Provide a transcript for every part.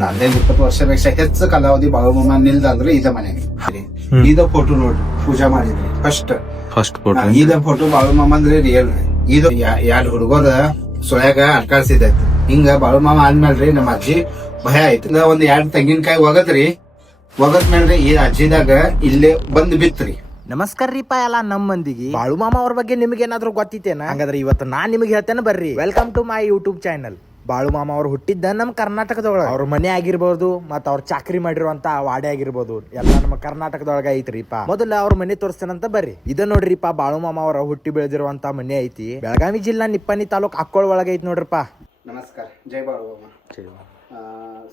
15-20 ವರ್ಷपेक्षा ಹೆಚ್ಚು ಕಾಲಾವಧಿ ಬಾಳುಮಾಮ ನಿಲ್ದ ಅಂದ್ರೆ ಇದ ಮನೆಗೆ ಇದ ಫೋಟೋ ನೋಡ್ರಿ ಪೂಜಾ ಮಾಡಿದ್ರಿ ಫಸ್ಟ್ ಫೋಟೋ ಇದ ಫೋಟೋ ಬಾಳುಮಾಮ ಅಂದ್ರೆ ರಿಯಲ್ ಇದು ಎರಡ್ ಹುಡುಗರ ಸೊಳ್ಯಾಗ ಅಟ್ಕಾಡ್ಸಿದೈತಿ ಹಿಂಗ ಬಾಳುಮಾಮ ಆದ್ಮೇಲ್ರಿ ನಮ್ಮ ಅಜ್ಜಿ ಭಯ ಆಯ್ತು ಒಂದ್ ಎರಡ್ ತೆಂಗಿನಕಾಯಿ ಒಗದ್ಮೇಲ್ರಿ ಈ ಅಜ್ಜಿದಾಗ ಇಲ್ಲೇ ಬಂದ್ ಬಿತ್ರಿ. ನಮಸ್ಕಾರ ರೀಪಾ ಎಲ್ಲ ನಮ್ಮ ಮಂದಿಗೆ ಬಾಳು ಮಾಮ ಅವ್ರ ಬಗ್ಗೆ ನಿಮ್ಗೆ ಏನಾದ್ರು ಗೊತ್ತಿತ್ತೇನ? ಹಂಗಾದ್ರೆ ಇವತ್ತು ನಾನ್ ನಿಮಗೆ ಹೇಳ್ತೇನೆ ಬರ್ರಿ. Welcome to my YouTube channel. Balu ಮಾಮ ಅವ್ರು ಹುಟ್ಟಿದ್ದ ನಮ್ಮ ಕರ್ನಾಟಕದೊಳಗ, ಅವ್ರ ಮನೆ ಆಗಿರ್ಬೋದು ಮತ್ತ ಅವ್ರ ಚಾಕ್ರಿ ಮಾಡಿರುವಂತ ವಾಡೆ ಆಗಿರ್ಬೋದು ಎಲ್ಲ ನಮ್ಮ ಕರ್ನಾಟಕದೊಳಗ ಐತ್ರಿಪಾ. ಮೊದಲ ಅವ್ರ ಮನೆ ತೋರಿಸ್ತೇನಂತ ಬರ್ರಿ. ಇದ ನೋಡ್ರಿಪಾ ಬಾಳು ಮಾಮ ಅವರ ಹುಟ್ಟಿ ಬೆಳೆದಿರುವಂತ ಮನೆ ಐತಿ. ಬೆಳಗಾವಿ ಜಿಲ್ಲಾ ನಿಪ್ಪಾಣಿ ತಾಲೂಕ್ ಅಕ್ಕೋಳ ಒಳಗ ಐತಿ ನೋಡ್ರಿಪಾ. नमस्कार, जय बाळूमामा.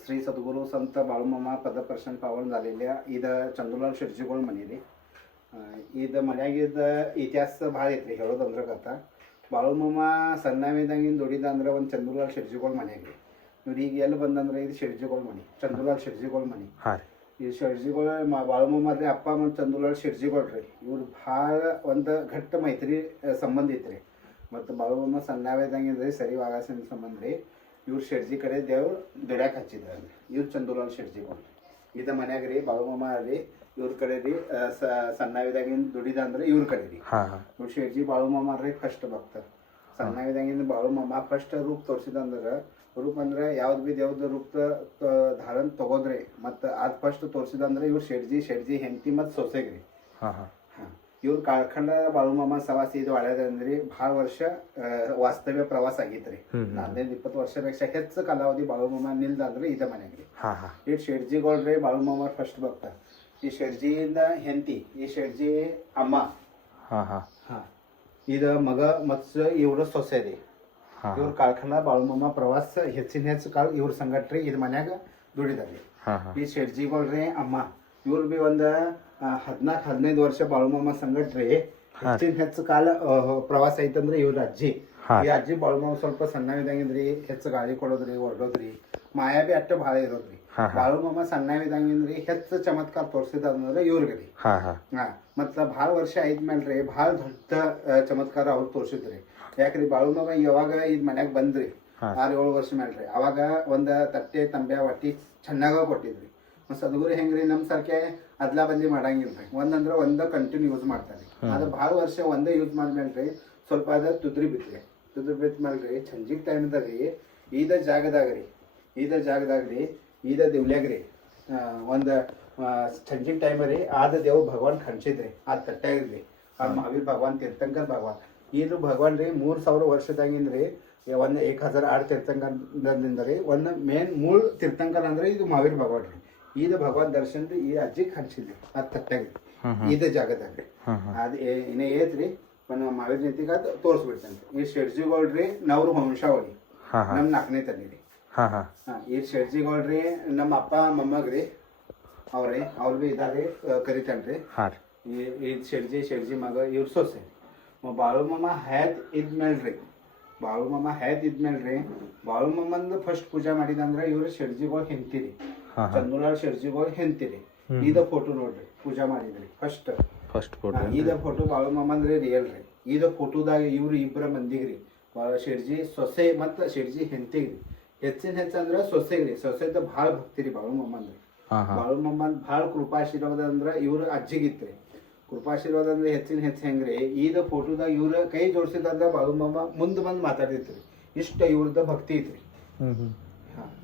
श्री सद्गुरू संत बाळूमामा पदपर्शन पावन झालेल्या इथं चंदूलाल शेटजीಗೋಳ್ ಮನೆ ರೀ. ಇದು ಮನ್ಯಾಗಿದ್ದ ಇತಿಹಾಸ ಭಾಳ ಐತ್ರಿ ಹೇಳೋದಂದ್ರೆ ಕಥಾ. ಬಾಳೂಮಾಮ ಸಣ್ಣವಿದ್ದಂಗಿನ ದುಡಿದ ಅಂದ್ರೆ ಒಂದು ಚಂದೂಲಾಲ್ ಶೆಟ್ಜಿಗೋಳ್ ಮನೆಯಾಗ ರೀ. ಇವ್ರು ಈಗ ಎಲ್ಲಿ ಬಂದಂದ್ರೆ ಇದು ಶೆಟ್ಜಿಗೋಳ್ ಮನೆ, ಚಂದೂಲಾಲ್ ಶೆಟ್ಜಿಗೋಳ್ ಮನೆ. ಈ ಶೆಟ್ಜಿಗೋಳ ಬಾಳೂಮಾಮ ರೀ ಅಪ್ಪ ಮತ್ತು ಚಂದೂಲಾಲ್ ಶೆಟ್ಜಿಗೋಳ್ ರೀ ಇವ್ರು ಭಾಳ ಒಂದು ಘಟ್ಟ ಮೈತ್ರಿ ಸಂಬಂಧ ಐತ್ರಿ. ಮತ್ತು ಬಾಳೂಮಾಮ ಸಣ್ಣವಿದ್ದಂಗಿನ ರೀ ಸರಿ ವಾಗಾಸಿನ ಸಂಬಂಧ ರೀ. ಇವ್ರು ಶೆಟ್ಜಿ ಕಡೆ ದೇವ್ರು ದುಡ್ಯಾಕೆ ಹಚ್ಚಿದ್ರು. ಇವ್ರು ಚಂದೂಲಾಲ್ ಶೆಟ್ಜಿಗೋಳ್ ಇದ ಮನ್ಯಾಗ ರೀ ಬಾಳೂಮಾಮ ರೀ. ಇವ್ರ ಕಡೆ ರೀ ಸಣ್ಣವಿದಾಗಿಂದ ದುಡಿದ ಅಂದ್ರೆ ಇವ್ರ ಕಡೆ ರೀ. ಇವ್ರು ಶೆಟ್ಜಿ ಬಾಳೂಮಾಮ ರೀ ಫಸ್ಟ್ ಭಕ್ತ. ಸಣ್ಣವಿದಾಗಿಂದ ಬಾಳೂಮಾಮ ಫಸ್ಟ್ ರೂಪ್ ತೋರಿಸಿದಂದ್ರೆ ರೂಪ ಅಂದ್ರೆ ಯಾವ್ದು ಬಿ ದೇವ್ದ ರೂಪ ಧಾರಣ ತಗೋದ್ರಿ. ಮತ್ತು ಅದ್ ಫಸ್ಟ್ ತೋರಿಸಿದಂದ್ರೆ ಇವ್ರು ಶೆಟ್ಜಿ ಹೆಂಡತಿ ಮತ್ತು ಸೊಸೆಗ್ರಿ. ಇವ್ರು ಕಾಳ್ಖಂಡ ಬಾಳೂಮಾಮ ಸವಾಸಿ ಇದು ಒಳ್ಳೆದಂದ್ರಿ ಭಾಳ ವರ್ಷ ವಾಸ್ತವ್ಯ ಪ್ರವಾಸ ಆಗೈತ್ರಿ. 15-20 ವರ್ಷपेक्षा ಹೆಚ್ಚು ಕಾಲಾವಧಿ ಬಾಳೂಮಾಮ ನಿಲ್ದ ಅಂದ್ರೆ ಇದ ಮನೆಗ್ರಿ. ಈ ಶೆಟ್ಜಿಗೋಳ್ರಿ ಬಾಳೂಮಾಮ ಫಸ್ಟ್ ಭಕ್ತ. ಈ ಶೆಟ್ಜಿಯಿಂದ ಹೆಂಡತಿ, ಈ ಶೆಟ್ಜಿ ಅಮ್ಮ, ಇದ ಮಗ ಮತ್ತು ಇವ್ರ ಸೊಸೆ ರೀ. ಇವ್ರ ಕಾಳ್ಖಂಡ ಬಾಳೂಮಾಮ ಪ್ರವಾಸ ಹೆಚ್ಚು ಕಾಲ ಇವ್ರ ಸಂಗಟ್ರಿ ಇದ್ ಮನ್ಯಾಗ ದುಡಿದಾರಿ. ಈ ಶೆಟ್ಜಿಗೋಳ್ರಿ ಅಮ್ಮ ಇವ್ರು ಬಿ ಒಂದು 14-15 ವರ್ಷ ಬಾಳೂಮಾಮ ಸಂಗಟ್ರಿ ಹೆಚ್ಚು ಕಾಲ ಪ್ರವಾಸ ಐತಂದ್ರೆ ಇವ್ರ ಅಜ್ಜಿ. ಈ ಅಜ್ಜಿ ಬಾಳೂಮಾಮ ಸ್ವಲ್ಪ ಸಣ್ಣವಿದಂಗಿದ್ರಿ ಹೆಚ್ಚು ಗಾಳಿ ಕೊಡೋದ್ರಿ ಹೊರಡೋದ್ರಿ ಮಾಯಾ ಬಿ ಅಟ್ಟ ಭಾಳ ಇರೋದ್ರಿ. ಬಾಳೂಮಾಮ ಸಣ್ಣವಿದಂಗಿಂದ್ರಿ ಹೆಚ್ಚು ಚಮತ್ಕಾರ ತೋರ್ಸಿದ್ರೆ ಇವ್ರಿಗೆ. ಮತ್ತ ಭಾಳ ವರ್ಷ ಆಯ್ದ್ಮೇಲ್ರಿ ಭಾಳ ದೊಡ್ಡ ಚಮತ್ಕಾರ ಅವ್ರು ತೋರ್ಸಿದ್ರಿ. ಯಾಕ್ರಿ ಬಾಳೂಮಾಮ ಯಾವಾಗ ಇದ್ ಮನ್ಯಾಗ ಬಂದ್ರಿ 6-7 ವರ್ಷ ಮೇಲ್ರಿ ಅವಾಗ ಒಂದ್ ತಟ್ಟೆ ತಂಬ್ಯಾ ಒಟ್ಟಿ ಚೆನ್ನಾಗ ಕೊಟ್ಟಿದ್ರಿ. ಸದ್ಗುರು ಹೆಂಗ್ರಿ ನಮ್ ಸರ್ಕೆ ಅದ್ಲಾ ಬದ್ಲಿ ಮಾಡಂಗಿಲ್ರಿ. ಒಂದಂದ್ರ ಒಂದ ಕಂಟಿನ್ಯೂ ಯೂಸ್ ಮಾಡ್ತಾರಿ. ಅದ ಭಾಳ ವರ್ಷ ಒಂದೇ ಯೂಸ್ ಮಾಡ್ಮೇಲ್ರಿ ಸ್ವಲ್ಪ ಅದ ತುದ್ರಿ ಬಿತ್ರಿ ಮೇಲ್ರಿ ಸಂಜಿಗ್ ಟೈಮ್ದಾಗ್ರಿ ಈದ ಜಾಗದಾಗ್ರಿ ಈದ ದಿವ್ಲ್ಯಾಗ್ರಿ ಒಂದ್ ಸಂಜಿಗ್ ಟೈಮ್ ರೀ ಆದ ದೇವ್ ಭಗವಾನ್ ಖಂಚಿದ್ರಿ ಅದ್ ತಟ್ಟಾಗ್ರಿ. ಆ ಮಹಾವೀರ್ ಭಗವಾನ್ ತೀರ್ಥಂಕರ್ ಭಗವಾನ್ ಇದು ಭಗವಾನ್ ರೀ 3000 ವರ್ಷದಾಗಿಂದ್ರಿ ಒಂದ್ 1008 ತೀರ್ಥಂಕರದಿಂದ ರೀ ಒಂದ್ ಮೇನ್ ಮೂಲ ತೀರ್ಥಂಕರ ಅಂದ್ರೆ ಇದು ಮಹಾವೀರ್ ಭಗವಾನ್ ರೀ. ಇದು ಭಗವಾನ್ ದರ್ಶನ್ ರೀ ಈ ಅಜ್ಜಿಗೆ ಹಂಚಿದ್ರಿ ಅದ್ ತಟ್ಟಾಗ್ರಿ ಇದ ಜಾಗದಾಗ್ರಿ. ಅದ್ ಏನೇ ಐತ್ರಿ ಒಂದು ಮಹಾವೀರ್ ಜಯಂತಿಗೆ ಅದ್ ತೋರ್ಸ್ಬಿಡ್ತೇನ್ರಿ. ಈ ಶೆಟ್ಜಿಗೋಳ್ರಿ ನವ್ರ ವಂಶಾವಳಿ ನಮ್ 4ನೇ ತನಿ ರೀ. ಈ ಶೆಟ್ಜಿಗೋಳ್ರಿ ನಮ್ಮ ಅಪ್ಪ ಮೊಮ್ಮಗ್ರಿ ಅವ್ರ ಬಿ ಇದಾರಿ ಕರಿತಾನ್ರಿ. ಈ ಶೆಟ್ಜಿ ಮಗ ಇವ್ರ ಸೊಸೆ. ಬಾಳೂಮಾಮ ಹ್ಯಾತ್ ಇದ್ಮೇಲ್ರಿ ಬಾಳೂಮಾಮಂದು ಫಸ್ಟ್ ಪೂಜಾ ಮಾಡಿದಂದ್ರ ಇವ್ರ ಶೆಟ್ಜಿಗೋಳ್ ಹೆಂಡ್ತಿರಿ ಚಂದೂಲಾಲ್ ಶೆಟ್ಜಿಗೋಳ್ ಹೆಂಡ್ತಿರಿ. ಇದ ಫೋಟೋ ನೋಡ್ರಿ ಪೂಜಾ ಮಾಡಿದ್ರಿ ಫಸ್ಟ್ ಫೋಟೋ. ಇದ ಫೋಟೋ ಬಾಳೂಮಾಮಂದ್ರಿ ರಿಯಲ್ ರೀ. ಇದ ಫೋಟೋದಾಗ ಇವ್ರು ಇಬ್ಬರ ಮಂದಿಗ್ರಿ ಶೆಟ್ಜಿ ಸೊಸೆ ಮತ್ತ ಶೆಟ್ಜಿ ಹೆಂಡ್ತಿಗ್ರಿ. ಹೆಚ್ಚಂದ್ರ ಸೊಸೆಗ್ರಿ. ಸೊಸೆದ ಭಾಳ ಭಕ್ತಿರಿ ಬಾಳೂಮಾಮಂದ್ರಿ. ಬಾಳೂಮಾಮಂದ್ ಭಾಳ ಕೃಪಾಶೀರ್ವಾದ ಅಂದ್ರ ಇವ್ರ ಅಜ್ಜಿಗಿತ್ರಿ. ಕೃಪಾಶೀರ್ವಾದ ಅಂದ್ರೆ ಹೆಚ್ಚು ಹೆಂಗ್ರಿ ಇದ ಫೋಟೋದಾಗ ಇವ್ರ ಕೈ ಜೋಡ್ಸಿದಂದ್ರ ಬಾಳೂಮಾಮ ಮುಂದ್ ಬಂದ್ ಮಾತಾಡಿತ್ರಿ. ಇಷ್ಟ ಇವ್ರದ ಭಕ್ತಿ ಐತ್ರಿ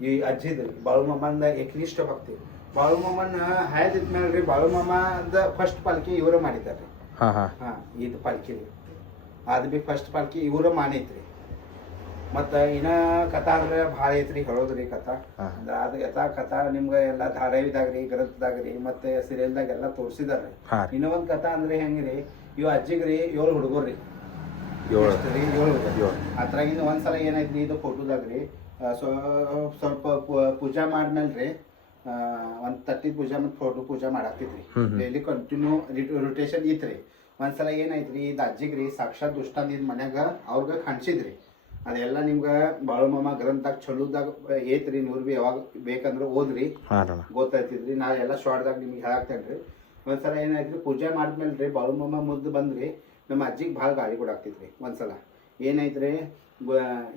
ಈ ಅಜ್ಜಿದ್ರಿ. ಬಾಳೂಮಾಮಂದ ಏಕನಿಷ್ಠ ಭಕ್ತಿ. ಬಾಳೂಮಾಮನ್ ಹ್ಯಾದ್ ಇದ್ಮೇಲ್ರಿ ಬಾಳೂಮಾಮದ ಫಸ್ಟ್ ಪಾಲ್ಕಿ ಇವ್ರ ಮಾಡಿದಾರ್ರಿ. ಇದ್ ಪಾಲ್ಕಿ ರೀ ಅದ್ ಬಿ ಫಸ್ಟ್ ಪಾಲ್ಕಿ ಇವ್ರ ಮಾಡೈತ್ರಿ. ಮತ್ತ ಇನ್ನ ಕಥಾ ಅಂದ್ರೆ ಭಾಳ ಐತ್ರಿ ಹೇಳೋದ್ರಿ ಕಥಾ. ಅದ ಕಥಾ ನಿಮ್ಗ ಎಲ್ಲಾ ಧಾರಾವಾಹಿದಾಗ್ರಿ ಗ್ರಂಥದಾಗ್ರಿ ಮತ್ತೆ ಸೀರಿಯಲ್ದಾಗ ಎಲ್ಲಾ ತೋರ್ಸಿದಾರ್ರಿ. ಇನ್ನ ಒಂದ್ ಕಥಾ ಅಂದ್ರೆ ಹೆಂಗ್ರಿ ಇವ್ ಅಜ್ಜಿಗ್ರಿ 7 ಹುಡುಗರ್ರಿ. 7 ಅದ್ರಾಗಿಂದ ಒಂದ್ಸಲ ಏನೈತ್ರಿ ಇದು ಫೋಟೋದಾಗ್ರಿ ಸ್ವಲ್ಪ ಪೂಜಾ ಮಾಡ್ಮೇಲ್ರಿ ಒಂದ್ ತಟ್ಟಿ ಪೂಜಾ ಮತ್ ಫೋಟೋ ಪೂಜಾ ಮಾಡಾಕ್ತಿದ್ರಿ. ಡೈಲಿ ಕಂಟಿನ್ಯೂ ರೊಟೇಷನ್ ಇತ್ರಿ. ಒಂದ್ಸಲ ಏನೈತ್ರಿ ಇದ್ ಅಜ್ಜಿಗ್ರಿ ಸಾಕ್ಷಾತ್ ದುಷ್ಟಾಂತ ಇದ್ ಮನ್ಯಾಗ ಅವ್ರಗ ಕಾಣಿಸಿದ್ರಿ. ಅದೆಲ್ಲ ನಿಮ್ಗ ಬಾಳೂಮಾಮ ಗ್ರಂಥದಾಗ ಚಲೋದಾಗ ಐತ್ರಿ. ನೀವ್ ಬಿ ಯಾವಾಗ ಬೇಕಂದ್ರ ಓದ್ರಿ ಗೊತ್ತಾಯ್ತಿದ್ರಿ. ನಾ ಎಲ್ಲ ಶಾರ್ಟ್ದಾಗ ನಿಮ್ಗೆ ಹೇಳಾಕ್ತೇನ್ರಿ. ಒಂದ್ಸಲ ಏನಾಯ್ತ್ರಿ ಪೂಜೆ ಮಾಡಿದ್ಮೇಲ್ರಿ ಬಾಳೂಮಾಮ ಮುದ್ದು ಬಂದ್ರಿ ನಮ್ಮ ಅಜ್ಜಿಗೆ ಭಾಳ ಗಾಳಿ ಕೊಡಾಕ್ತಿದ್ರಿ. ಒಂದ್ಸಲ ಏನೈತ್ರಿ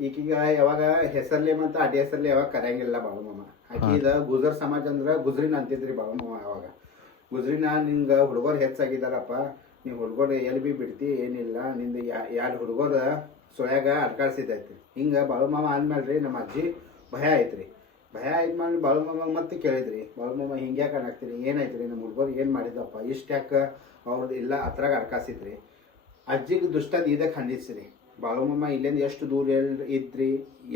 ಈಗೀಗ ಯಾವಾಗ ಹೆಸರ್ಲಿ ಮತ್ತು ಅಡ್ಡಿ ಹೆಸರ್ಲಿ ಯಾವಾಗ ಕರೆಯಂಗಿಲ್ಲ ಬಾಳು ಮಾಮ. ಆಕಿ ಇದ ಗುಜರ್ ಸಮಾಜ ಅಂದ್ರ ಗುಜ್ರಿನ ಅಂತಿದ್ರಿ ಬಾಳು ಮಾಮ. ಅವಾಗ ಗುಜ್ರಿನ ನಿಂಗ ಹುಡುಗರು ಹೆಚ್ಚಾಗಿದಾರಪ್ಪ, ನೀವು ಹುಡುಗರು ಎಲ್ಲಿ ಬಿ ಬಿಡ್ತಿ ಏನಿಲ್ಲ, ನಿಂದ ಎರಡು ಹುಡುಗರ ಸೊಳ್ಯಾಗ ಅಡ್ಕಾಡ್ಸಿದೈತಿ. ಹಿಂಗ ಬಾಳು ಮಾಮ ಆದ್ಮೇಲ್ರಿ ನಮ್ಮ ಅಜ್ಜಿ ಭಯ ಐತ್ರಿ. ಭಯ ಆದ್ಮೇಲೆ ಬಾಳು ಮಾಮ ಮತ್ತೆ ಕೇಳಿದ್ರಿ, ಬಾಳು ಮಾಮ ಹಿಂಗ್ಯಾಕೆ ಅನ್ನಾಗ್ತೀರಿ, ಏನಾಯ್ತ್ರಿ ನಮ್ಮ ಹುಡುಗರು ಏನು ಮಾಡಿದಪ್ಪ, ಇಷ್ಟು ಯಾಕೆ ಅವ್ರದ್ದು ಇಲ್ಲ ಅದ್ರಾಗ ಅಡ್ಕಾಸಿದ್ರಿ. ಅಜ್ಜಿಗೆ ದುಷ್ಟದ ಇದ ಖಂಡಿಸ್ರಿ. ಬಾಳು ಮಾಮ ಇಲ್ಲಿಂದ ಎಷ್ಟು ದೂರ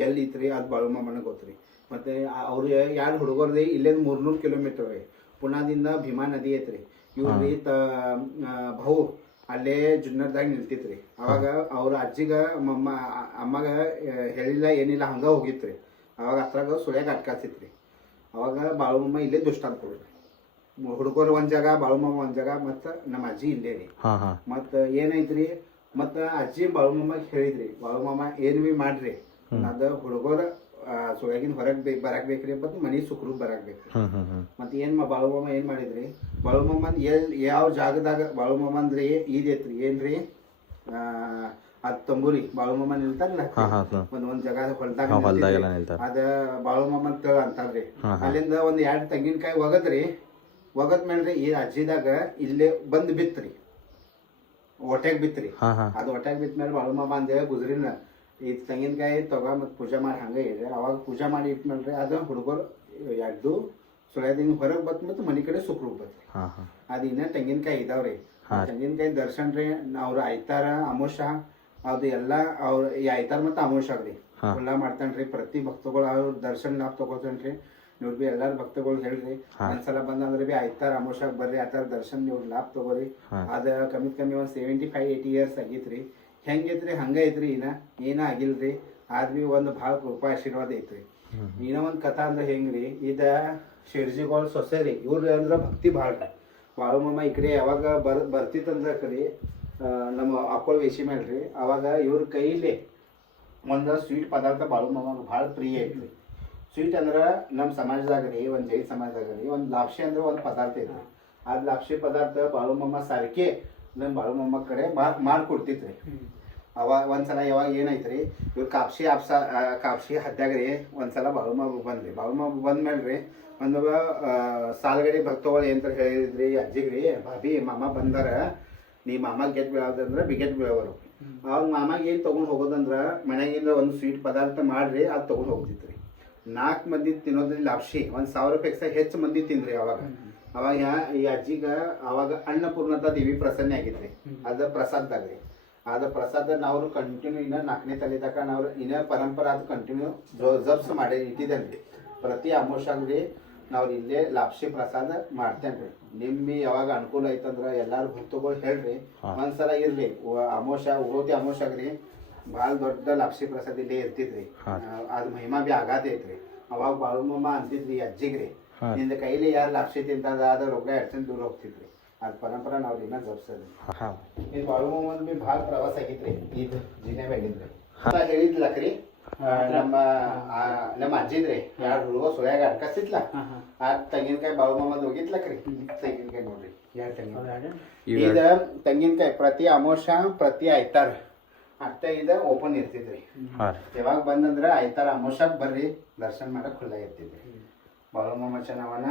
ಎಲ್ಲಿ ಇತ್ರಿ ಅದು ಬಾಳು ಮಾಮನ ಗೊತ್ತ್ರಿ. ಮತ್ತೆ ಅವ್ರು ಎರಡು ಹುಡುಗರ್ರಿ ಇಲ್ಲಿಂದ 300 ಕಿಲೋಮೀಟರ್ ರೀ. ಪುನಾದಿಂದ ಭೀಮಾ ನದಿ ಐತ್ರಿ. ಇವ್ರಿ ಬಹು ಅಲ್ಲೇ ಜುನ್ನರ್ದಾಗ ನಿಲ್ತಿತ್ರಿ. ಅವಾಗ ಅವ್ರ ಅಜ್ಜಿಗ ಅಮ್ಮಗ ಹೇಳಿಲ್ಲ ಏನಿಲ್ಲ ಹಂಗ ಹೋಗಿತ್ರಿ. ಅವಾಗ ಅದ್ರಾಗ ಸುಳ್ಯಾಗ ಅಟ್ಕಾಸಿತ್ರಿ. ಅವಾಗ ಬಾಳು ಮಾಮ ಇಲ್ಲೇ ದುಷ್ಟ ಅನ್ಕೊಳ್ರಿ. ಹುಡುಗರು ಒಂದ್ ಜಾಗ, ಬಾಳು ಮಾಮ ಒಂದ್ ಜಾಗ, ಮತ್ತ ನಮ್ಮ ಅಜ್ಜಿ ಇಲ್ಲೇ ರೀ. ಮತ್ತ ಏನೈತ್ರಿ, ಮತ್ತ ಅಜ್ಜಿ ಬಾಳು ಮಾಮ ಹೇಳಿದ್ರಿ, ಬಾಳು ಮಾಮ ಏನ್ ಬಿ ಮಾಡ್ರಿ, ಅದ ಹುಡುಗರ ಸುಳ್ಯಾಗಿನ ಹೊರಗ್ ಬರಾಕ್ ಬೇಕ್ರಿ, ಮತ್ ಮನಿ ಸುಕ್ರು ಬರಾಕ್ ಬೇಕ್ರಿ. ಮತ್ ಬಾಳು ಮಾಮ ಏನ್ ಮಾಡಿದ್ರಿ, ಬಾಳು ಮಾಮ ಯಾವ ಜಾಗದಾಗ ಬಾಳು ಮಾಮ ಅಂದ್ರಿ ಇದೈತ್ರಿ ಏನ್ರಿ, ಅದ್ ತಂಬೂರಿ ಬಾಳು ಮಾಮ ನಿಲ್ತಾರಲ್ಲ ಒಂದ್ ಜಾಗ ಹೊಲ್ದಾಗ, ಅದ ಬಾಳು ಮಾಮ ಅಂತ ಅಂತಾರ್ರಿ. ಅಲ್ಲಿಂದ ಒಂದ್ 2 ತೆಂಗಿನಕಾಯಿ ಒಗದ್ ಮೇಲ್ರಿ ಈ ಅಜ್ಜಿದಾಗ ಇಲ್ಲೇ ಬಂದ್ ಬಿತ್ರಿ, ಹೊಟ್ಯಾಗ ಬಿತ್ರಿ. ಅದ್ ಹೊಟ್ಯಾಗ ಬಿತ್ತ ಮೇಲೆ ಬಾಳು ಮಾಮ ಅಂದೇಳಿ ಗುಜ್ರಿನ ಈ ತೆಂಗಿನಕಾಯಿ ತಗೋ ಮತ್ ಪೂಜೆ ಮಾಡಿ ಹಂಗ ಇಡ್ರಿ. ಅವಾಗ ಪೂಜೆ ಮಾಡಿ ಇಟ್ಮೇಲ್ರಿ ಅದ ಹುಡುಗರು ಎದ್ದು ಸುಳ್ಯಾದಿಂದ ಹೊರಗ್ ಬತ್ ಮತ್ ಮನಿ ಕಡೆ ಸುಕ್ರು ಬತ್ರಿ. ಅದ್ ಇನ್ನ ತೆಂಗಿನಕಾಯಿ ಇದಾವ್ರಿ. ತೆಂಗಿನಕಾಯಿ ದರ್ಶನ್ ರೀ ಅವ್ರ ಐತಾರ ಅಮೋಷ ಅದು ಎಲ್ಲಾ ಅವ್ರ ಈ ಐತಾರ ಮತ್ತ ಅಮೋಷಾಗ್ರಿ ಎಲ್ಲಾ ಮಾಡ್ತಾನ್ರಿ. ಪ್ರತಿ ಭಕ್ತಗಳು ಅವ್ರ ದರ್ಶನ್ ಲಾಭ ತಗೋತಾನ್ರಿ. ನೀವು ಬಿ ಎಲ್ಲಾರು ಭಕ್ತಗಳು ಹೇಳ್ರಿ, ಒಂದ್ಸಲ ಬಂದಂದ್ರೆ ಬಿ ಐತಾರ ಅಮೋಷಾಗ್ ಬರ್ರಿ, ಆತರ ದರ್ಶನ್ ನೀವು ಲಾಭ ತಗೋರಿ. ಅದ ಕಮ್ಮಿ ಒಂದ್ 75-80 ಇಯರ್ಸ್ ಆಗೈತ್ರಿ. ಹೆಂಗೈತ್ರಿ ಹಂಗ ಐತ್ರಿ, ಏನ ಆಗಿಲ್ರಿ. ಆದ್ವಿ ಒಂದ್ ಭಾಳ ಕೃಪಾ ಆಶೀರ್ವಾದ ಐತ್ರಿ. ಒಂದ್ ಕಥಾ ಅಂದ್ರೆ ಹೆಂಗ್ರಿ, ಇದ ಶಿರ್ಜಿಗೋಳ್ ಸೊಸೆರಿ, ಇವ್ರ ಅಂದ್ರ ಭಕ್ತಿ ಭಾಳ. ಬಾಳು ಮಾಮ ಈ ಕಡೆ ಯಾವಾಗ ಬರ್ತಿತ್ತಂದ್ರ ಕರಿ ನಮ್ಮ ಅಕ್ಕೋಳ್ ವೇಷಿ ಮೇಲ್ರಿ, ಅವಾಗ ಇವ್ರ ಕೈಲಿ ಒಂದ್ ಸ್ವೀಟ್ ಪದಾರ್ಥ ಬಾಳು ಮಾಮ ಭಾಳ ಪ್ರಿಯ ಐತ್ರಿ. ಸ್ವೀಟ್ ಅಂದ್ರ ನಮ್ಮ ಸಮಾಜದಾಗ ರೀ, ಒಂದ್ ಜೈನ್ ಸಮಾಜದಾಗ ರೀ, ಒಂದ್ ಲಾಪ್ಸಿ ಅಂದ್ರ ಒಂದ್ ಪದಾರ್ಥ ಐತ್ರಿ. ಅದ್ ಲಾಪ್ಸಿ ಪದಾರ್ಥ ಬಾಳು ಮಾಮ ಸಾರಿಕೆ ನಮ್ ಬಾಳು ಮಾಮ ಕಡೆ ಮಾಡ್ಕೊಡ್ತಿತ್ರಿ. ಅವಾಗ ಒಂದ್ಸಲ ಯಾವಾಗ ಏನೈತ್ರಿ, ಇವ್ರ ಕಾಪ್ಸಿ ಹದ್ಯಾಗ್ರಿ ಒಂದ್ಸಲ ಬಾಳು ಮಾಮ ಬಂದ್ರಿ. ಬಾಳು ಮಾಮ ಬಂದ್ಮೇಲ್ರಿ ಒಂದು ಸಾಲ್ಗಡಿ ಭಕ್ತಗಳು ಏನ್ರ ಹೇಳಿದ್ರಿ ಅಜ್ಜಿಗ್ರಿ, ಭಾಬಿ ಮಾಮ ಬಂದಾರ, ನೀ ಮಾಮ ಗೆಟ್ ಬೀಳೋದಂದ್ರ ಬಿಗೆಟ್ ಬೀಳೋರು. ಅವಾಗ ಮಾಮಾಗ ಏನ್ ತಗೊಂಡ್ ಹೋಗೋದಂದ್ರ ಮನ್ಯಾಗಿಂದ ಒಂದು ಸ್ವೀಟ್ ಪದಾರ್ಥ ಮಾಡ್ರಿ, ಅದ್ ತಗೊಂಡ್ ಹೋಗ್ತಿತ್ರಿ. 4 ಮಂದಿ ತಿನ್ನೋದ್ರಲ್ಲಿ ಲಾಪ್ಸಿ 1000 ರೂಪಾಯಿ ಹೆಚ್ಚು ಮಂದಿ ತಿಂದ್ರಿ. ಅವಾಗ ಈ ಅಜ್ಜಿಗ ಅವಾಗ ಅನ್ನಪೂರ್ಣತಾ ದೇವಿ ಪ್ರಸನ್ನ ಆಗಿದ್ರಿ. ಅದ ಪ್ರಸಾದ್ದಾಗ್ರಿ. ಅದ ಪ್ರಸಾದ ನಾವ್ರು ಕಂಟಿನ್ಯೂ ಇನ್ನ 4ನೇ ತಲೆ ತಕ ನಾವ್ ಇನ್ನ ಪರಂಪರಾ ಅದು ಕಂಟಿನ್ಯೂ ಜಪ್ಸ್ ಮಾಡಿ ಇಟ್ಟಿದ್ದೇನ್ರಿ. ಪ್ರತಿ ಅಮೋಷಾಗ್ರಿ ನಾವ್ ಇಲ್ಲೇ ಲಾಪ್ಸಿ ಪ್ರಸಾದ ಮಾಡ್ತೇನ್ರಿ. ನಿಮ್ಮಿ ಯಾವಾಗ ಅನುಕೂಲ ಐತಂದ್ರ ಎಲ್ಲಾರು ಭಕ್ತಗಳು ಹೇಳ್ರಿ, ಒಂದ್ಸಲ ಇರ್ರಿ. ಓತಿ ಅಮೋಷಾಗ್ರಿ ಭಾಳ ದೊಡ್ಡ ಲಾಪ್ಸಿ ಪ್ರಸಾದ ಇಲ್ಲೇ ಇರ್ತಿದ್ರಿ. ಅದ್ ಮಹಿಮಾ ಬಿ ಆಗತೈತ್ರಿ. ಅವಾಗ ಬಾಳು ಮಾಮ ಅಂತಿದ್ರಿ ಅಜ್ಜಿಗ್ರಿ, ನಿಂದ ಕೈಲಿ ಯಾರು ಲಾಪ್ಸಿ ತಿಂತದ ಅದ ರೋಗ ಎಡ್ಸನ್ ದೂರ ಹೋಗ್ತಿದ್ರಿ. ಅದ್ ಪರಂಪರಾ ನಾವ್ ಇನ್ನ ಜಪ್ಸದ್ರಿ. ಇದು ಬಾಳು ಮಾಮನ್ ಬಿ ಭಾಳ ಪ್ರವಾಸ ಆಗಿತ್ರಿ. ಇದು ಜಿನೇಬಾಗಿದ್ರಿ ಹೇಳಿದ್ಲಕ್ರಿ, ನಮ್ಮ ಅಜ್ಜಿದ್ರಿ 2 ಹುಡುಗ ಸುಳ್ಯಾಗ ಅಡ್ಕಸಿತ್ಲ, ಆ ತೆಂಗಿನಕಾಯಿ ಬಾಳು ಮಾಮದ್ ಹೋಗಿತ್ಲಕ್ರಿ. ತೆಂಗಿನಕಾಯಿ ನೋಡ್ರಿ 2 ತೆಂಗಿನಕಾಯಿ. ಇದ ತೆಂಗಿನಕಾಯಿ ಪ್ರತಿ ಅಮೋಷ ಪ್ರತಿ ಐತಾರ ಅಷ್ಟ ಇದ ಓಪನ್ ಇರ್ತಿದ್ರಿ. ಯಾವಾಗ ಬಂದಂದ್ರ ಐತಾರ ಅಮೋಷಾಕ್ ಬರ್ರಿ, ದರ್ಶನ ಮಾಡಕ್ ಖುಲ್ಲಾ ಇರ್ತಿದ್ರಿ. ಬಾಳು ಮಾಮ ಚೆನ್ನಾವನ